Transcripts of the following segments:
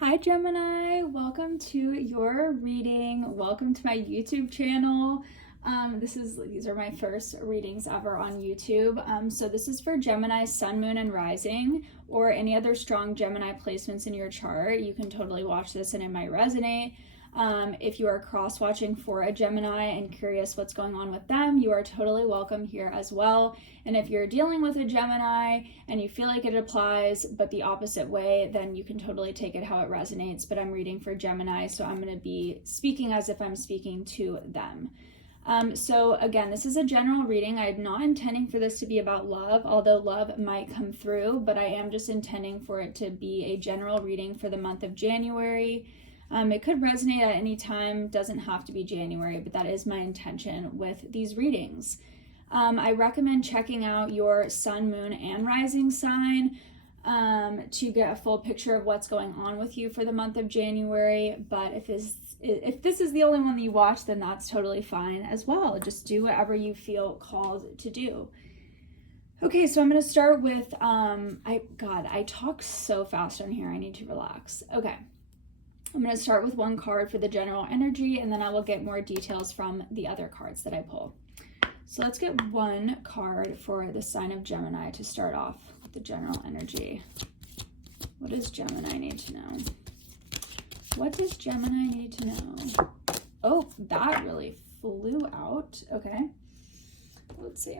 Hi Gemini, welcome to your reading. Welcome to my YouTube channel. These are my first readings ever on YouTube. So this is for Gemini, Sun, Moon, and Rising, or any other strong Gemini placements in your chart. You can totally watch this and it might resonate. If you are cross-watching for a Gemini and curious what's going on with them, you are totally welcome here as well. And if you're dealing with a Gemini and you feel like it applies, but the opposite way, then you can totally take it how it resonates. But I'm reading for Gemini, so I'm going to be speaking as if I'm speaking to them. So again, this is a general reading. I'm not intending for this to be about love, although love might come through, but I am just intending for it to be a general reading for the month of January. It could resonate at any time, doesn't have to be January, but that is my intention with these readings. I recommend checking out your sun, moon, and rising sign to get a full picture of what's going on with you for the month of January. But if this is the only one that you watch, then that's totally fine as well. Just do whatever you feel called to do. Okay, so I'm going to start with, I talk so fast on here. I need to relax. Okay. I'm going to start with one card for the general energy, and then I will get more details from the other cards that I pull. So let's get one card for the sign of Gemini to start off with the general energy. What does Gemini need to know? What does Gemini need to know? Oh, that really flew out. Okay. Let's see.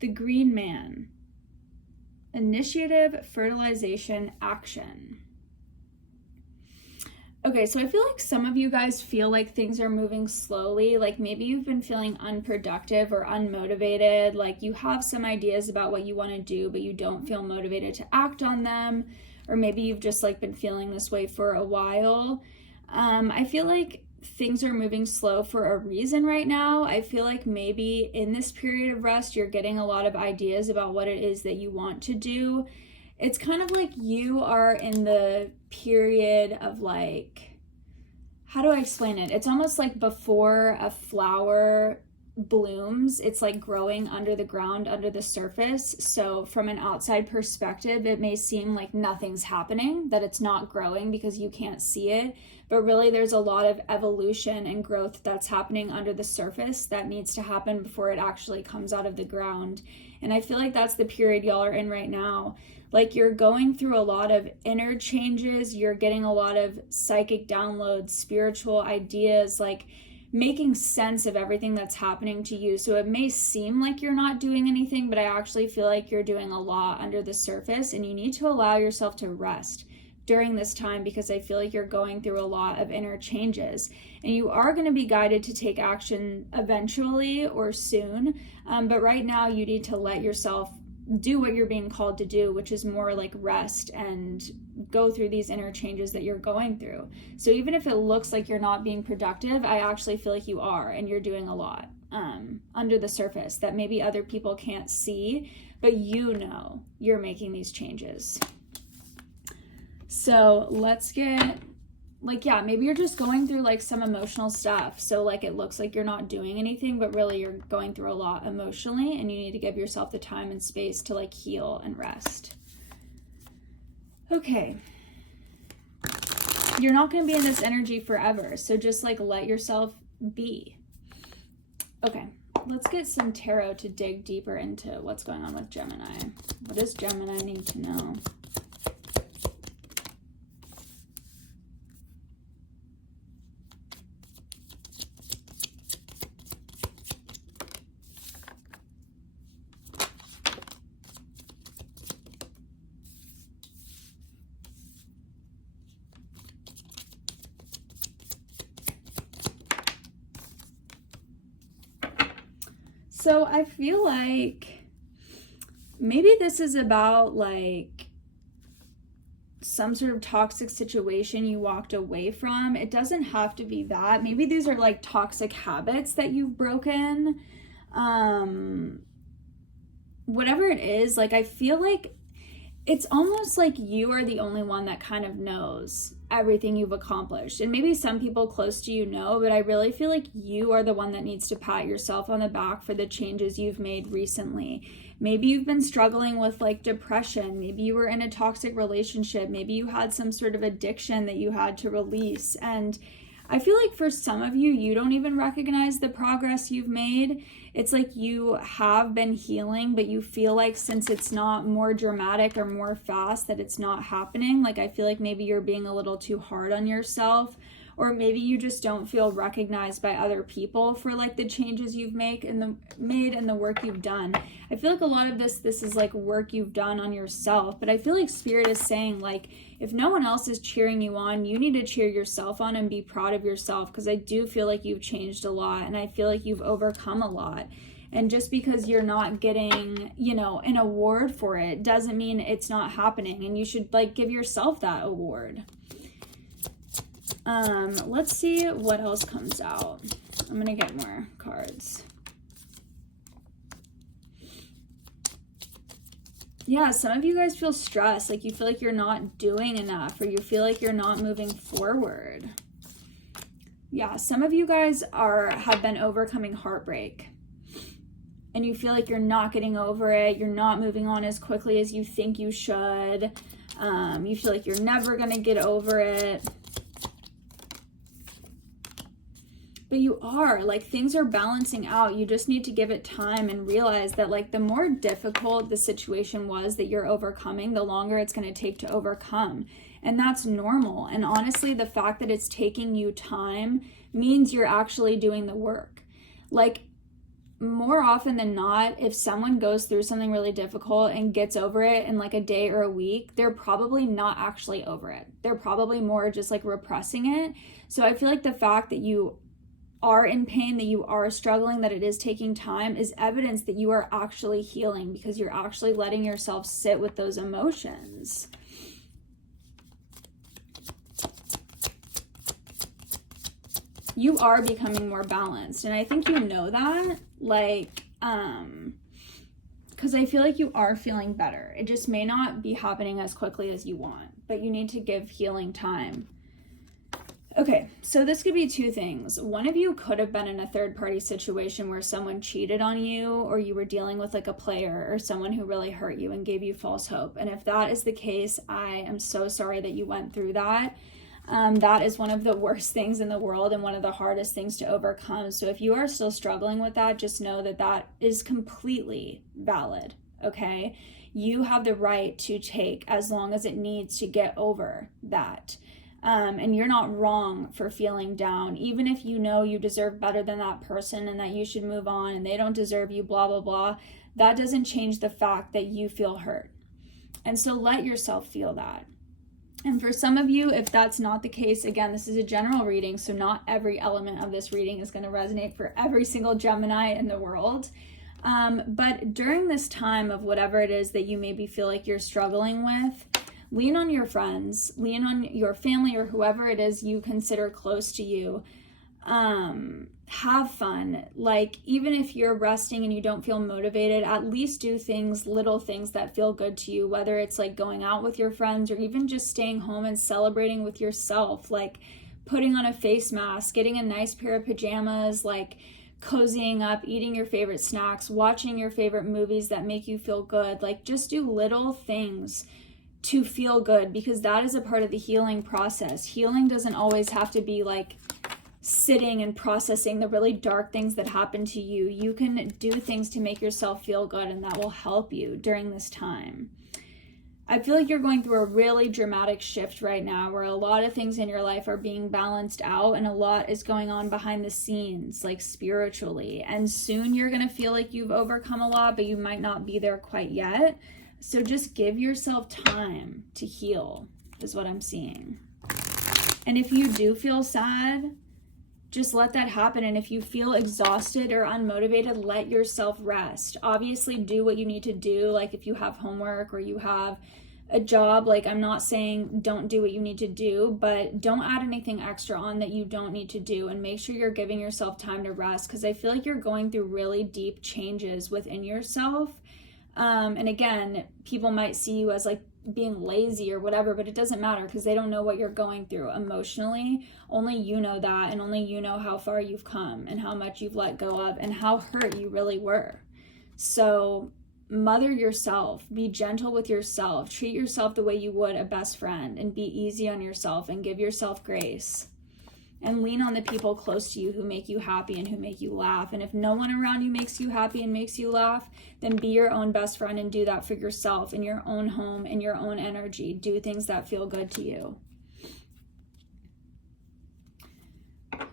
The Green Man. Initiative, fertilization, action. Okay, so I feel like some of you guys feel like things are moving slowly, like maybe you've been feeling unproductive or unmotivated, like you have some ideas about what you want to do, but you don't feel motivated to act on them, or maybe you've just like been feeling this way for a while. I feel like things are moving slow for a reason right now. I feel like maybe in this period of rest, you're getting a lot of ideas about what it is that you want to do. It's kind of like you are in the period of like, how do I explain it? It's almost like before a flower blooms, it's like growing under the ground, under the surface. So from an outside perspective, it may seem like nothing's happening, that it's not growing because you can't see it. But really there's a lot of evolution and growth that's happening under the surface that needs to happen before it actually comes out of the ground. And I feel like that's the period y'all are in right now. Like you're going through a lot of inner changes, you're getting a lot of psychic downloads, spiritual ideas, like making sense of everything that's happening to you. So it may seem like you're not doing anything, but I actually feel like you're doing a lot under the surface, and you need to allow yourself to rest during this time because I feel like you're going through a lot of inner changes, and you are going to be guided to take action eventually or soon. But right now you need to let yourself do what you're being called to do, which is more like rest and go through these inner changes that you're going through. So even if it looks like you're not being productive, I actually feel like you are, and you're doing a lot under the surface that maybe other people can't see, but you know you're making these changes. So let's get, like, yeah, maybe you're just going through like some emotional stuff. So like it looks like you're not doing anything, but really you're going through a lot emotionally, and you need to give yourself the time and space to like heal and rest. Okay. You're not going to be in this energy forever. So just like let yourself be. Okay. Let's get some tarot to dig deeper into what's going on with Gemini. What does Gemini need to know? So I feel like maybe this is about like some sort of toxic situation you walked away from. It doesn't have to be that. Maybe these are like toxic habits that you've broken. Whatever it is, like I feel like it's almost like you are the only one that kind of knows everything you've accomplished. And maybe some people close to you know, but I really feel like you are the one that needs to pat yourself on the back for the changes you've made recently. Maybe you've been struggling with like depression. Maybe you were in a toxic relationship. Maybe you had some sort of addiction that you had to release. And I feel like for some of you, you don't even recognize the progress you've made. It's like you have been healing, but you feel like since it's not more dramatic or more fast, that it's not happening. Like I feel like maybe you're being a little too hard on yourself, or maybe you just don't feel recognized by other people for like the changes you've made and the work you've done. I feel like a lot of this is like work you've done on yourself, but I feel like Spirit is saying like, if no one else is cheering you on, you need to cheer yourself on and be proud of yourself, because I do feel like you've changed a lot and I feel like you've overcome a lot. And just because you're not getting, you know, an award for it doesn't mean it's not happening, and you should like give yourself that award. Let's see what else comes out. I'm gonna get more cards. Yeah, some of you guys feel stressed, like you feel like you're not doing enough, or you feel like you're not moving forward. Yeah, some of you guys have been overcoming heartbreak, and you feel like you're not getting over it, you're not moving on as quickly as you think you should. You feel like you're never gonna get over it. But you are, like, things are balancing out. You just need to give it time and realize that like the more difficult the situation was that you're overcoming, the longer it's going to take to overcome. And that's normal. And honestly, the fact that it's taking you time means you're actually doing the work. Like, more often than not, if someone goes through something really difficult and gets over it in like a day or a week, they're probably not actually over it. They're probably more just like repressing it. So I feel like the fact that you are in pain, that you are struggling, that it is taking time, is evidence that you are actually healing, because you're actually letting yourself sit with those emotions. You are becoming more balanced, and I think you know that, like, because I feel like you are feeling better. It just may not be happening as quickly as you want, but you need to give healing time. Okay, so this could be two things. One of you could have been in a third-party situation where someone cheated on you, or you were dealing with like a player or someone who really hurt you and gave you false hope. And if that is the case, I am so sorry that you went through that. That is one of the worst things in the world and one of the hardest things to overcome. So if you are still struggling with that, just know that that is completely valid, okay? You have the right to take as long as it needs to get over that. And you're not wrong for feeling down, even if you know you deserve better than that person and that you should move on and they don't deserve you, blah, blah, blah. That doesn't change the fact that you feel hurt. And so let yourself feel that. And for some of you, if that's not the case, again, this is a general reading, so not every element of this reading is going to resonate for every single Gemini in the world. But during this time of whatever it is that you maybe feel like you're struggling with, lean on your friends, lean on your family or whoever it is you consider close to you. Have fun. Like, even if you're resting and you don't feel motivated, at least do things, little things that feel good to you, whether it's like going out with your friends or even just staying home and celebrating with yourself, like putting on a face mask, getting a nice pair of pajamas, like cozying up, eating your favorite snacks, watching your favorite movies that make you feel good. Like, just do little things to feel good, because that is a part of the healing process. Healing doesn't always have to be like sitting and processing the really dark things that happen to you. You can do things to make yourself feel good, and that will help you during this time. I feel like you're going through a really dramatic shift right now where a lot of things in your life are being balanced out and a lot is going on behind the scenes, like spiritually. And soon you're going to feel like you've overcome a lot, but you might not be there quite yet. So just give yourself time to heal, is what I'm seeing. And if you do feel sad, just let that happen. And if you feel exhausted or unmotivated, let yourself rest. Obviously, do what you need to do. Like if you have homework or you have a job, like I'm not saying don't do what you need to do, but don't add anything extra on that you don't need to do, and make sure you're giving yourself time to rest, because I feel like you're going through really deep changes within yourself. And again, people might see you as like being lazy or whatever, but it doesn't matter because they don't know what you're going through emotionally. Only you know that, and only you know how far you've come and how much you've let go of and how hurt you really were. So mother yourself, be gentle with yourself, treat yourself the way you would a best friend, and be easy on yourself and give yourself grace. And lean on the people close to you who make you happy and who make you laugh. And if no one around you makes you happy and makes you laugh, then be your own best friend and do that for yourself in your own home, in your own energy. Do things that feel good to you.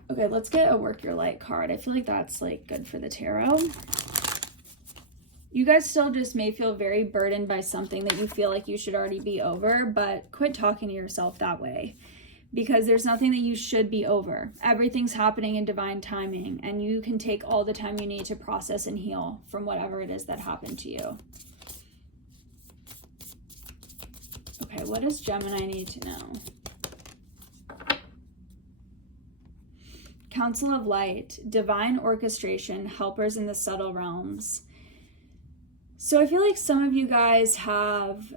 Okay, let's get a Work Your Light card. I feel like that's like good for the tarot. You guys still just may feel very burdened by something that you feel like you should already be over, but quit talking to yourself that way. Because there's nothing that you should be over. Everything's happening in divine timing, and you can take all the time you need to process and heal from whatever it is that happened to you. Okay, what does Gemini need to know? Council of Light, divine orchestration, helpers in the subtle realms. So I feel like some of you guys have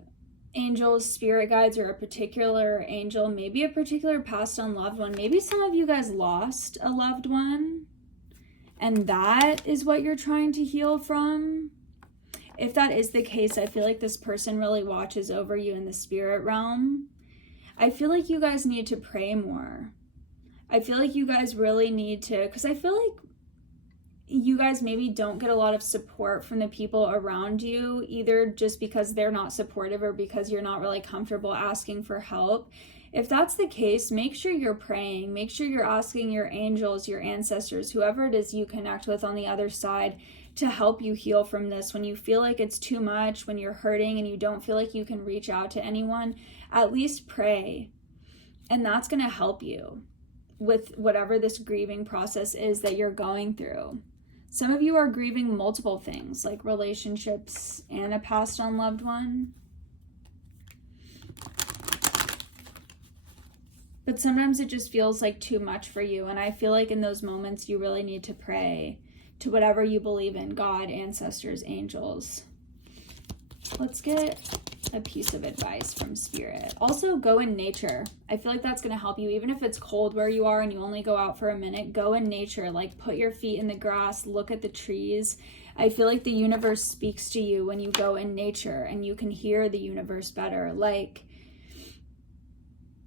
angels, spirit guides, or a particular angel, maybe a particular passed on loved one. Maybe some of you guys lost a loved one, and that is what you're trying to heal from. If that is the case, I feel like this person really watches over you in the spirit realm. I feel like you guys need to pray more. I feel like you guys really need to, because I feel like you guys maybe don't get a lot of support from the people around you, either just because they're not supportive or because you're not really comfortable asking for help. If that's the case, make sure you're praying. Make sure you're asking your angels, your ancestors, whoever it is you connect with on the other side, to help you heal from this. When you feel like it's too much, when you're hurting and you don't feel like you can reach out to anyone, at least pray. And that's going to help you with whatever this grieving process is that you're going through. Some of you are grieving multiple things, like relationships and a passed on loved one. But sometimes it just feels like too much for you. And I feel like in those moments, you really need to pray to whatever you believe in, God, ancestors, angels. Let's get a piece of advice from Spirit. Also, go in nature. I feel like that's going to help you. Even if it's cold where you are and you only go out for a minute, go in nature. Like, put your feet in the grass, look at the trees. I feel like the universe speaks to you when you go in nature, and you can hear the universe better. Like,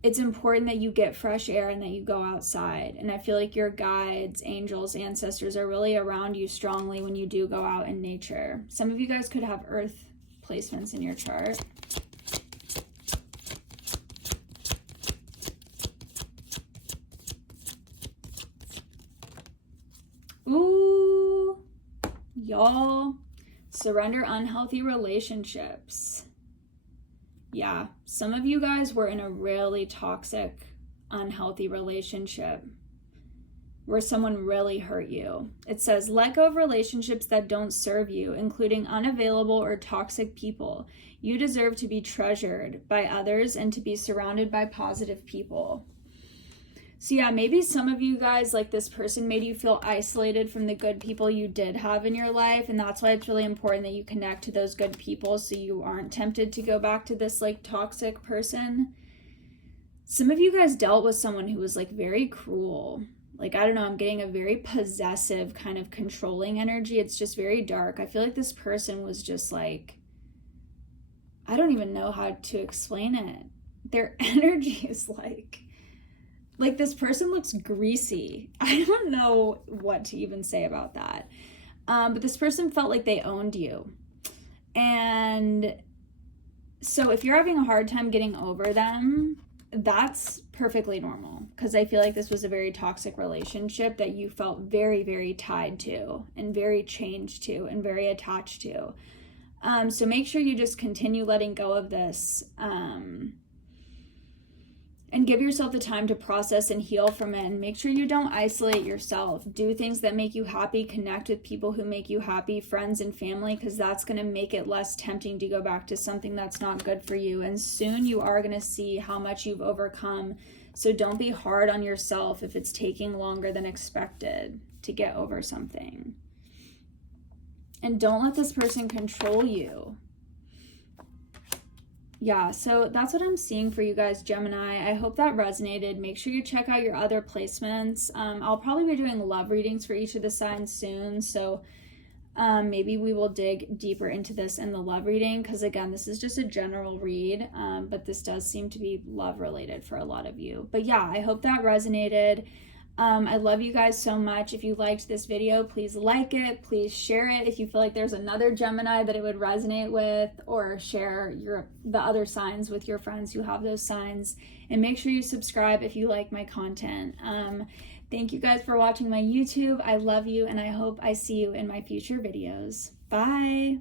it's important that you get fresh air and that you go outside. And I feel like your guides, angels, ancestors are really around you strongly when you do go out in nature. Some of you guys could have earth placements in your chart. Ooh, y'all, surrender unhealthy relationships. Yeah, some of you guys were in a really toxic, unhealthy relationship where someone really hurt you. It says, let go of relationships that don't serve you, including unavailable or toxic people. You deserve to be treasured by others and to be surrounded by positive people. So yeah, maybe some of you guys, like, this person made you feel isolated from the good people you did have in your life, and that's why it's really important that you connect to those good people so you aren't tempted to go back to this, like, toxic person. Some of you guys dealt with someone who was, like, very cruel. Like, I don't know, I'm getting a very possessive kind of controlling energy. It's just very dark. I feel like this person was just like, I don't even know how to explain it. Their energy is like this person looks greasy. I don't know what to even say about that. But this person felt like they owned you. And so if you're having a hard time getting over them, that's perfectly normal, because I feel like this was a very toxic relationship that you felt very, very tied to and very chained to and very attached to. So make sure you just continue letting go of this, and give yourself the time to process and heal from it. And make sure you don't isolate yourself. Do things that make you happy. Connect with people who make you happy, friends and family, because that's going to make it less tempting to go back to something that's not good for you. And soon you are going to see how much you've overcome. So don't be hard on yourself if it's taking longer than expected to get over something. And don't let this person control you. Yeah, so that's what I'm seeing for you guys, Gemini. I hope that resonated. Make sure you check out your other placements. I'll probably be doing love readings for each of the signs soon. So maybe we will dig deeper into this in the love reading, because again, this is just a general read, but this does seem to be love related for a lot of you. But yeah, I hope that resonated. I love you guys so much. If you liked this video, please like it, please share it if you feel like there's another Gemini that it would resonate with, or share the other signs with your friends who have those signs, and make sure you subscribe if you like my content. Thank you guys for watching my YouTube. I love you, and I hope I see you in my future videos. Bye.